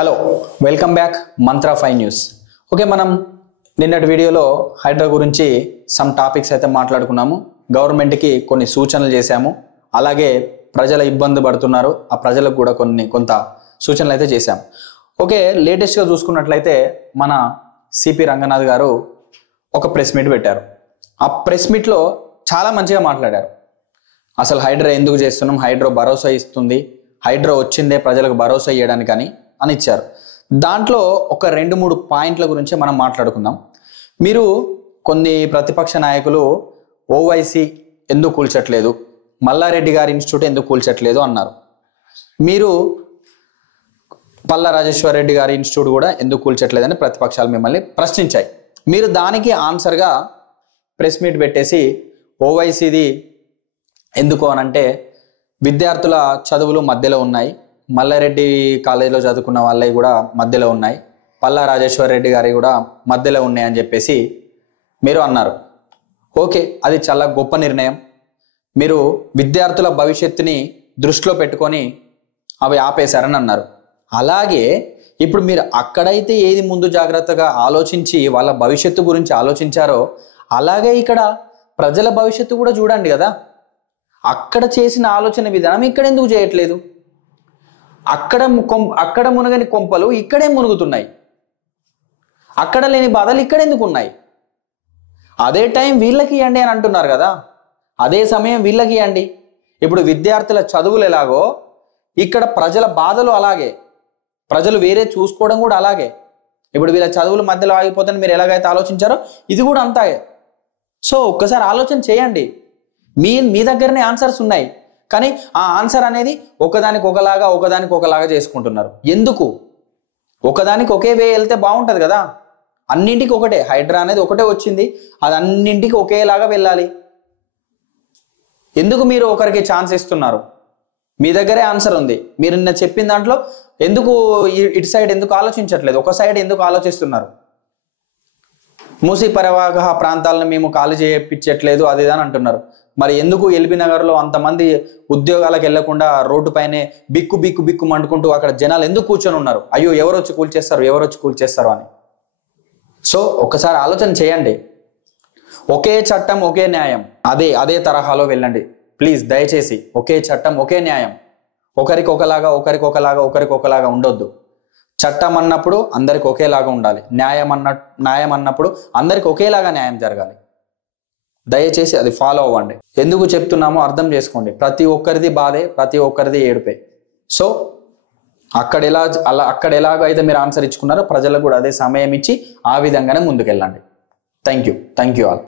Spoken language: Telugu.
Hello welcome back mantra 5 news. Okay, మనం నిన్నటి వీడియోలో హైడ్రా గురించి సమ్ టాపిక్స్ అయితే మాట్లాడుకున్నాము. గవర్నమెంట్కి కొన్ని సూచనలు చేశాము, అలాగే ప్రజల ఇబ్బంది పడుతున్నారు, ఆ ప్రజలకు కూడా కొంత సూచనలు అయితే చేశాము. ఓకే, లేటెస్ట్గా చూసుకున్నట్లయితే మన సిపి రంగనాథ్ గారు ఒక ప్రెస్ మీట్ పెట్టారు. ఆ ప్రెస్ మీట్లో చాలా మంచిగా మాట్లాడారు. అసలు హైడ్రా ఎందుకు చేస్తున్నాం, హైడ్రా భరోసా ఇస్తుంది, హైడ్రా వచ్చిందే ప్రజలకు భరోసా ఇవ్వడానికి అని ఇచ్చారు. దాంట్లో ఒక 2-3 పాయింట్ల గురించి మనం మాట్లాడుకుందాం. మీరు కొన్ని ప్రతిపక్ష నాయకులు ఓవైసీ ఎందుకు కూల్చట్లేదు, మల్లారెడ్డి గారి ఇన్స్టిట్యూట్ ఎందుకు కూల్చట్లేదు అన్నారు. మీరు పల్లా రాజేశ్వర్ రెడ్డి గారి ఇన్స్టిట్యూట్ కూడా ఎందుకు కూల్చట్లేదని ప్రతిపక్షాలు మిమ్మల్ని ప్రశ్నించాయి. మీరు దానికి ఆన్సర్గా ప్రెస్ మీట్ పెట్టేసి ఓవైసీది ఎందుకు అనంటే విద్యార్థుల చదువులు మధ్యలో ఉన్నాయి, మల్లారెడ్డి కాలేజీలో చదువుకున్న వాళ్ళవి కూడా మధ్యలో ఉన్నాయి, పల్లా రాజేశ్వర్ రెడ్డి గారి కూడా మధ్యలో ఉన్నాయి అని చెప్పేసి మీరు అన్నారు. ఓకే, అది చాలా గొప్ప నిర్ణయం. మీరు విద్యార్థుల భవిష్యత్తుని దృష్టిలో పెట్టుకొని అవి ఆపేశారని అన్నారు. అలాగే ఇప్పుడు మీరు అక్కడైతే ఏది ముందు జాగ్రత్తగా ఆలోచించి వాళ్ళ భవిష్యత్తు గురించి ఆలోచించారో అలాగే ఇక్కడ ప్రజల భవిష్యత్తు కూడా చూడండి కదా. అక్కడ చేసిన ఆలోచన విధానం ఇక్కడ ఎందుకు చేయట్లేదు? అక్కడ మునగని కొంపలు ఇక్కడే మునుగుతున్నాయి, అక్కడ లేని బాధలు ఇక్కడ ఎందుకు ఉన్నాయి? అదే టైం వీళ్ళకి ఇవ్వండి అని అంటున్నారు కదా, అదే సమయం వీళ్ళకి ఇవ్వండి. ఇప్పుడు విద్యార్థుల చదువులు ఎలాగో ఇక్కడ ప్రజల బాధలు అలాగే, ప్రజలు వేరే చూసుకోవడం కూడా అలాగే. ఇప్పుడు వీళ్ళ చదువుల మధ్యలో ఆగిపోతుందని మీరు ఎలాగైతే ఆలోచించారో ఇది కూడా అంతాగే. సో ఒక్కసారి ఆలోచన చేయండి. మీ దగ్గరనే ఆన్సర్స్ ఉన్నాయి, కానీ ఆ ఆన్సర్ అనేది ఒకదానికి ఒకలాగా చేసుకుంటున్నారు. ఎందుకు? ఒకదానికి ఒకే వే వెళ్తే బాగుంటుంది కదా. అన్నింటికి ఒకటే, హైడ్రా అనేది ఒకటే వచ్చింది, అది అన్నింటికి ఒకేలాగా వెళ్ళాలి. ఎందుకు మీరు ఒకరికి ఛాన్స్ ఇస్తున్నారు? మీ దగ్గరే ఆన్సర్ ఉంది. మీరు నిన్న చెప్పిన దాంట్లో ఎందుకు ఇటు సైడ్ ఎందుకు ఆలోచించట్లేదు, ఒక సైడ్ ఎందుకు ఆలోచిస్తున్నారు? మూసీ పరివాహక ప్రాంతాలను మేము ఖాళీ చేయించట్లేదు అది అని అంటున్నారు. మరి ఎందుకు ఎల్బీ నగర్లో అంతమంది ఉద్యోగాలకు వెళ్లకుండా రోడ్డు పైనే బిక్కు బిక్కు బిక్కు మండుకుంటూ అక్కడ జనాలు ఎందుకు కూర్చొని ఉన్నారు? అయ్యో ఎవరు వచ్చి కూల్చేస్తారు అని. సో ఒకసారి ఆలోచన చేయండి. ఒకే చట్టం ఒకే న్యాయం, అదే తరహాలో వెళ్ళండి ప్లీజ్. దయచేసి ఒకే చట్టం ఒకే న్యాయం, ఒకరికి ఒకలాగా ఉండొద్దు. చట్టం అన్నప్పుడు అందరికి ఒకేలాగా ఉండాలి, న్యాయం అన్నప్పుడు అందరికి ఒకేలాగా న్యాయం జరగాలి. దయచేసి అది ఫాలో అవ్వండి. ఎందుకు చెప్తున్నామో అర్థం చేసుకోండి. ప్రతి ఒక్కరిది బాధే, ప్రతి ఒక్కరిది ఏడుపే. సో అక్కడ ఎలాగైతే మీరు ఆన్సర్ ఇచ్చుకున్నారో ప్రజలకు కూడా అదే సమయం ఇచ్చి ఆ విధంగానే ముందుకెళ్ళండి. Thank you all.